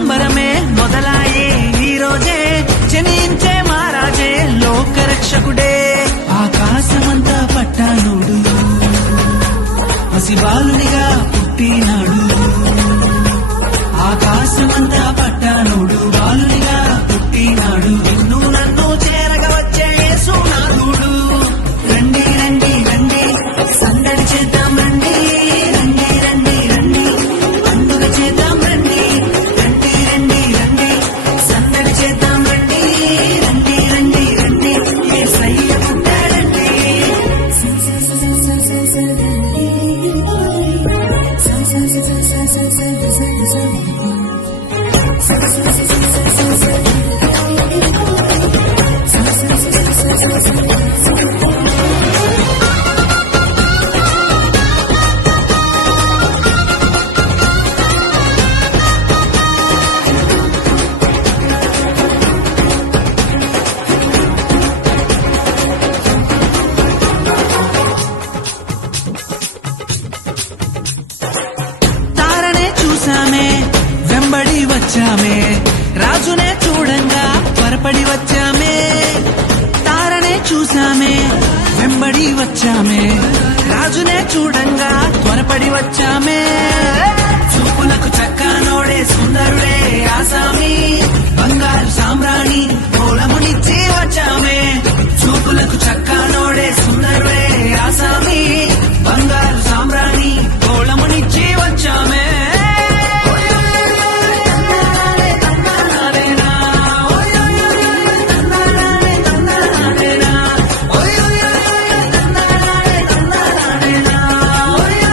సంబరమే మొదలాయే ఈ రోజే జనించే మహారాజే లోకరక్షకుడే ఆకాశమంతా పట్టానుడు పసిబాలునిగా పుట్టినాడు ఆకాశమంతా పట్టానుడు బాలునిగా పుట్టినాడు నిన్ను నన్ను చేరగా వచ్చే యేసునాథుడు రండి రండి రండి సందడి చేద్దాం రండి రండి రండి రండి పండుగ చేద్దాం రండి రండి రండి రండి సందడి చేద్దాం రండి రండి రండి రండి యేసయ్య పుట్టాడండి తారనే చూసామే వెంబడి వచ్చామే రాజునే చూడంగా త్వరపడి వచ్చామే తారనే చూసామే వెంబడి వచ్చామే రాజునే చూడంగా త్వరపడి వచ్చామే చూపులకు చక్కనోడే సుందరుడే ఆసామి బంగారు సామ్రాణి మూలమునిచ్చి వచ్చామే చూపులకు చక్క